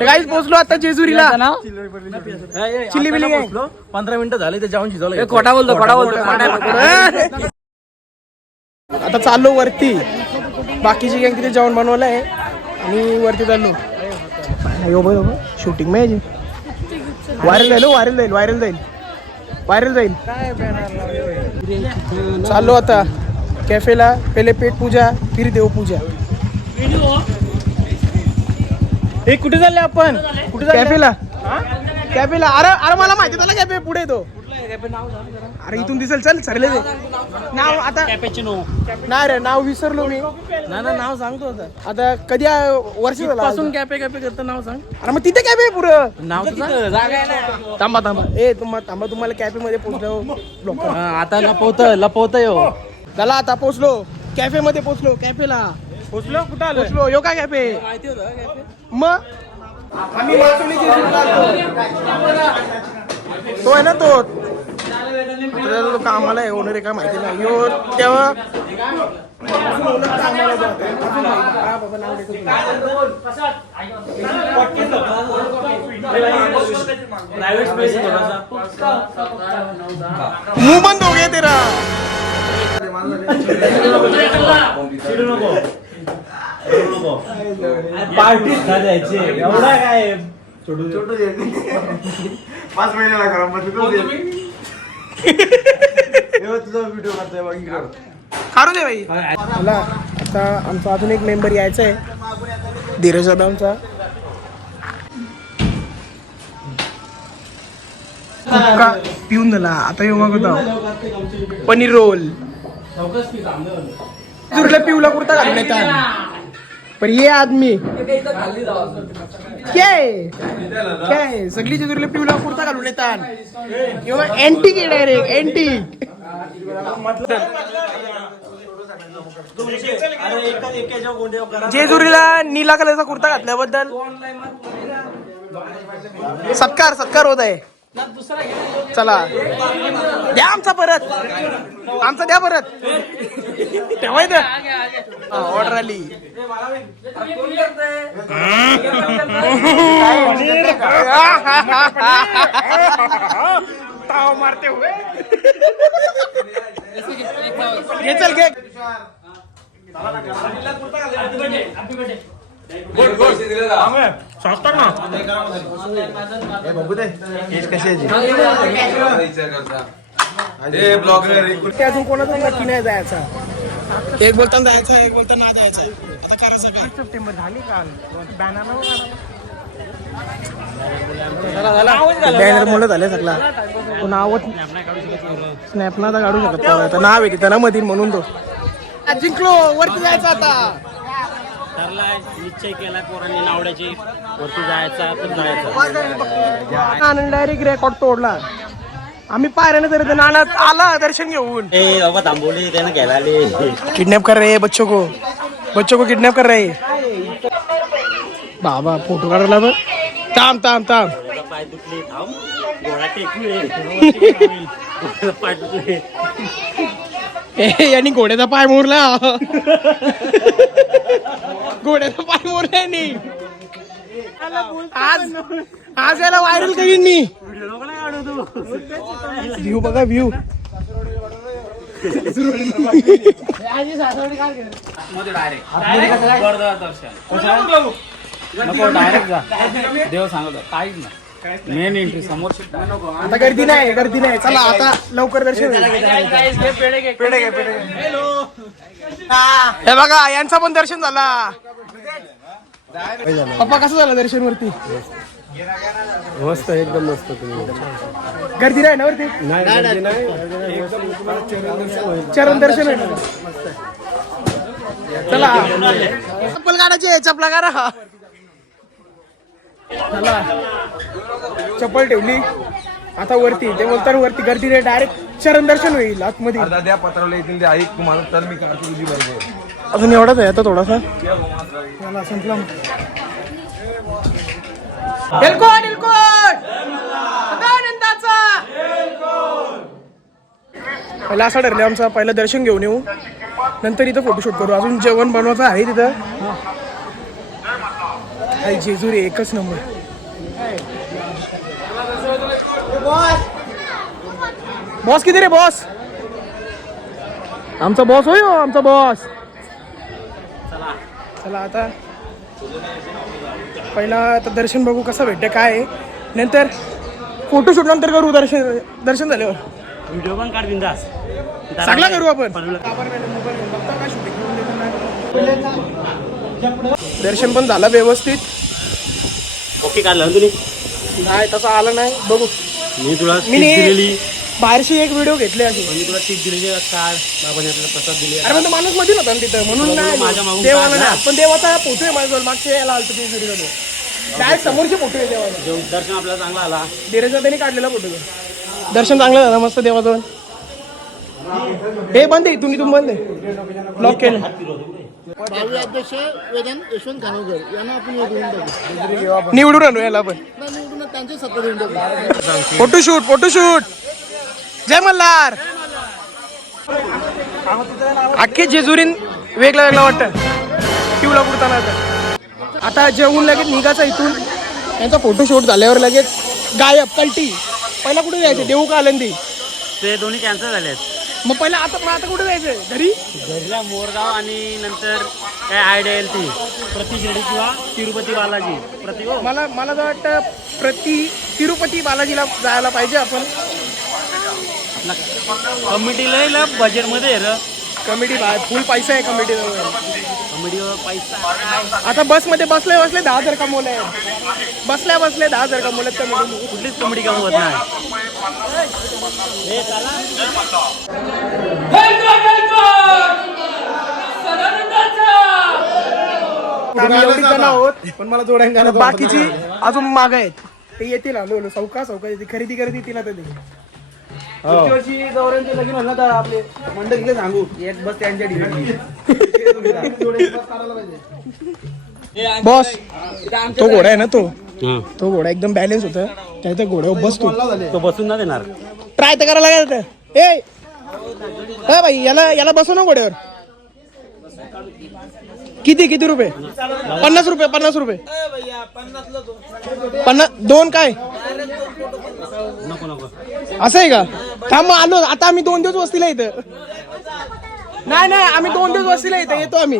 गाईस पोहोचलो आता जेजुरीला. चिल्ली बिल्ली काय 15 मिनिटं झाले ते जाऊन शिजवलं. खोटा बोलतो. आता चाललो वरती. बाकीची गँग तिथे जेवण बनवलं आहे आणि वरती चाललो. शूटिंग में व्हायरल जाईल. चाललो आता कॅफेला. पहिले पेट पूजा फिर देव पूजा. हे कुठे चालले आपण? कुठे कॅफेला? अरे मला माहिती झालं कॅफे पुढे तो. अरे इथून दिसेल. चल सरले नाव आता नाही रे, नाव विसरलो मी. नाव सांगतो आता कधी वर्ष पासून कॅफे करतं नाव सांग. अरे मग तिथे कॅफे पुरं नाव थांबा तुम्हाला कॅफे मध्ये पोहोचलो. आता लपवतोय हो. चला आता पोहोचलो कॅफे मध्ये. कॅफेला पोहोचलो. कुठं आलो? यो काय कॅफे माहिती होतं कॅफे. मग आम्ही माचवली जेजुरीला आलो. तो आहे ना तो कामाला आहे ओनर आहे का माहिती नाही. यो तेव्हा मुंह बंद हो गया तेरा. पार्टी जायचे एवढा काय 5 महिन्याला करा मग तुझा व्हिडिओ करतोय बघ इकडे. काढू दे भाई. मला आता आमचा अजून एक मेंबर यायचा आहे धीरज दादांचा. का पिऊन झाला आता येऊ बघतो. पनीर रोल तुरला पिऊला कुर्ता घालून येतात. पर ये आदमी काय सगळी जेजुरीला पिऊला कुर्ता घालून येतात. किंवा अँटिक आहे डायरेक्ट अँटिक. जेजुरीला नीला कलरचा कुर्ता घातल्याबद्दल सत्कार होत आहे. चला द्या आमचा परत. आमचा द्या परत. ठेवायचं ऑर्डर आली. ताव मारते हुए. घे चल घे. अजून कोणाचा नक्की नाही जायचा. एक बोलताना जायचं एक बोलताना नाही जायचं. आता करायचं का? 8 सप्टेंबर झाली काल. बॅनर मुलं झाले सगळा. नावच स्नॅप ना काढू शकत. नाव आहे तिथं ना मधील म्हणून तो जिंकलो. वरती जायचं आता. निश्चय केला पोरांनी नावड्याची वरती जायचा पण जायचा. डायरेक्ट रेकॉर्ड तोडला. आम्ही पायऱ्याने तरी नानात आला दर्शन घेऊन. बाबा थांबवली त्यानं घ्यायला आले. किडनॅप कर रहे बच्चों को किडनॅप कर रहे. बाबा फोटो काढला बघ. थांब पाय दुखले थांब गोळा टेकले. पाय दुखले यांनी घोड्याचा पाय मोडला. घोड्याचा पाय मोडला यांनी. आज याला व्हायरल करीन मी. व्ह्यू बघा व्ह्यू. डायरेक्ट जा देव सांगतो काहीच ना मेन एंट्री समोर. आता गर्दी नाही. चला आता लवकर दर्शन. हे बघा यांचा पण दर्शन झाला. पप्पा कसं झालं दर्शन वरती? मस्त एकदम मस्त. गर्दी नाही ना वरती? चरण दर्शन आहे. चला चप्पल काढायची. चपला काढा. चला चप्पल ठेवली आता वरती. ते बोलताना वरती गर्दी नाही. डायरेक्ट चरण दर्शन होईल आतमध्ये. द्या पत्राला येतील ते ऐक माणूस तर मी काढतो तुझी बरोबर. अजून एवढाच आहे आता थोडासा. मला संपला. पहिला असं ठरलं आमचं. पहिलं दर्शन घेऊन येऊ नंतर इथं फोटोशूट करू. अजून जेवण बनवायचं आहे तिथं. काही जेजुरी एकच नंबर. बॉस किती रे बॉस? आमचा बॉस होय हो, आमचा बॉस. चला आता पहिला आता दर्शन बघू कसं भेटते काय आहे. नंतर फोटोशूट नंतर करू. दर्शन झाल्यावर व्हिडिओ पण काढ बिंदास. सगळं करू आपण. दर्शन पण झालं व्यवस्थित. ओके काढलं ना तुम्ही? नाही तसं आलं नाही. बघू. मी तुला मी टीप दिलेली. बाहेरशी एक व्हिडिओ घेतले असे. मी तुला टीप दिलेली काढ. बाबाने आपल्याला प्रसाद दिले. अरे पण माणूस मध्ये नव्हता ना तिथं म्हणून नाही. माझ्या मागून देवाला काढ ना. नाही. पण देवाचा फोटो आहे माझ्याजवळ. मागच्या याला आलतो ते व्हिडिओ. डायरेक्ट समोरचे फोटो आहे देवाला. दर्शन आपल्याला चांगला आला. धीरेचा त्यांनी काढलेला फोटो. दर्शन चांगलं झालं मस्त देवाजवळ. हे बंद आहे. इथून बंद आहे. ब्लॉक केलं. भावी अध्यक्ष वेदांत यशवंत खानोकर यांना आपण निवडून टाकू. निवडून आणू याला आपण. निवडून त्यांची सत्ता देऊन टाकू. फोटोशूट. जय मल्हार. अख्खे जेजुरीन वेगळं वाटतं. शिवला पुरताना आता जेवून लगेच निघायचं इथून. यांचा फोटोशूट झाल्यावर लगेच गायब कल्टी. पहिला कुठे जायचं? देऊ का आनंदी? ते दोन्ही कॅन्सल झालेत. मग पहिला आता कुठे जायचं? घरी. घरला मोरगाव आणि नंतर काय आयडिया ती प्रति शिर्डी किंवा तिरुपती बालाजी. मला जर वाटतं तिरुपती बालाजीला जायला पाहिजे आपण. कमिटी लय बजेटमध्ये आहे. कमिटी फुल पैसा आहे कमिटी. कमिटीवर पैसा. आता बसमध्ये बसले 10,000 कमवले. बसल्या 10,000 कमवले कमिटी. कुठलीच कमिटी कमवत नाही. आम्ही एवढी जण आहोत. पण मला जोड्या बाकीची अजून माग आहेत. ते येतील. हळूहळू सावका खरेदी येतील आता ते. पुढच्या वर्षी गौऱ्यांचे लगीन म्हणलं तर आपले मंडळीला सांगू एक बस त्यांच्या बॉस. तो घोडा आहे ना तो घोडा एकदम बॅलन्स होता. त्या घोड्यावर बसतो. तो बसून ना देणार. ट्राय तर करायला लागेल. ए भाई याला बसव ना घोड्यावर. किती रुपये? 50 रुपये. 50 दोन काय नको असं आहे का? थांब मग आलो. आता आम्ही 2 दिवस वस्तीला इथं. नाही आम्ही 2 दिवस वस्तीला इथं येतो. आम्ही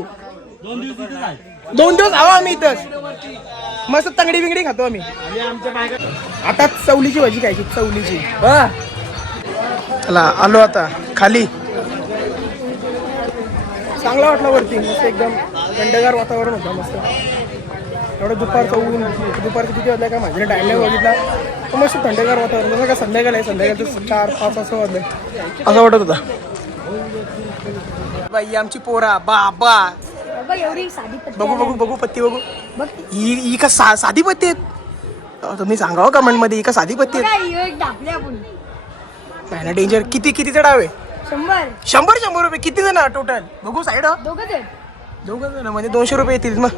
2 दिवस हवा आम्ही इथंच. मस्त तंगडी बिंगडी खातो आम्ही. आता चवलीची भाजी खायची. चवलीची. चला आलो आता खाली. चांगला वाटला वरती. मस्त एकदम थंडगार वातावरण होतं मस्त. एवढं दुपारचं किती वाजलं काय माझ्या टाइम नाही बघितला. तर मस्त थंडगार वातावरण. जसं का संध्याकाळ आहे. संध्याकाळचं 4-5 असं वाजलं असं वाटत होता. बाई आमची पोरा बाबा. बघू पत्ती बघू. ही का साधी पत्ती आहेत? तुम्ही सांगावं कमेंट मध्ये. ही का साधी पत्ती आहेत? काय ना डेंजर. कितीचा डाव आहे? 100 रुपये. किती जण टोटल? बघू साईड. दोघं जण म्हणजे 200 रुपये येतील. मग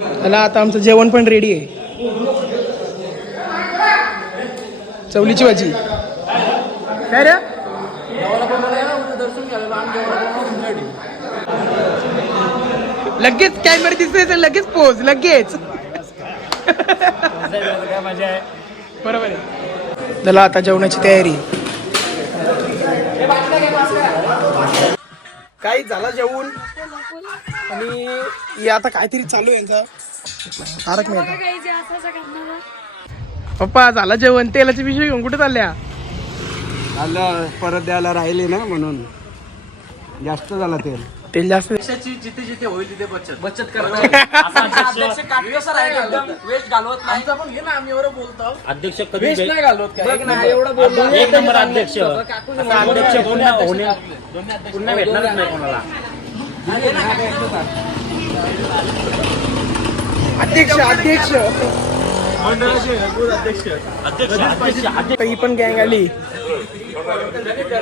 त्याला आता आमचं जेवण पण रेडी आहे. चवलीची भाजी. काय रे? लगेच कॅमेरा दिसतोय. लगेच पोज. लगेच बरोबर आहे. त्याला आता जेवणाची तयारी. काही झाला जेवून. आणि आता काहीतरी चालू आहे यांचा. तारक मेहता. पप्पा झाला जेवण. तेलाची पिशवी घेऊन कुठे चालल्या? परत द्यायला राहिले ना म्हणून जास्त झाला तेल जास्त. जिथे होईल तिथे बचत अध्यक्ष कधी एक नंबर अध्यक्ष. पुन्हा भेटणारच नाही कोणाला. अध्यक्ष ही पण गँग आली.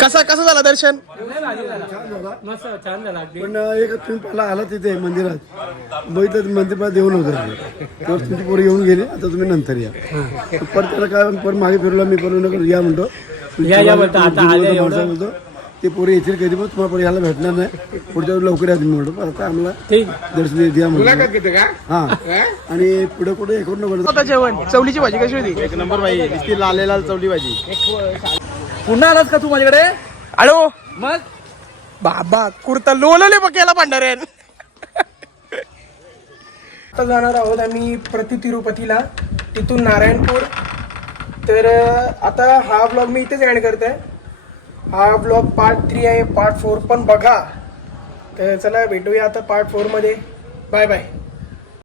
कसा झाला दर्शन? पण एक तुम्ही पहिला आला तिथे मंदिरात बघितलं. मंदिरात येऊन होतं तेव्हा तुमची पोरं येऊन गेले. आता तुम्ही नंतर या. परत त्याला काय परत मागे फिरलो. मी परत या म्हणतो. बोलतो ते ते पोरे येतील कधी पण तुम्हाला पोरे यायला भेटणार नाही पुढच्या वेळी लवकर या तुम्ही म्हणतो आता आम्हाला ठीक दर्शन द्या म्हणून हा आणि पुढे कुठे हे करू नको आता जेवण चवलीची भाजी कशी होती एक नंबर भाई नुसती लाल लाल चवली भाजी. पुन्हा आलास का तू माझ्याकडे हॅलो मग बाबा कुर्ता लोलले बघायला भांडाऱ्यान. आता जाणार आहोत आम्ही प्रति तिरुपतीला, तिथून नारायणपूर. तर आता हा ब्लॉग मी इथेच एंड करतोय. हा ब्लॉग पार्ट 3 आहे, पार्ट 4 पण बघा. तर चला भेटूया आता पार्ट 4 मध्ये. Bye bye.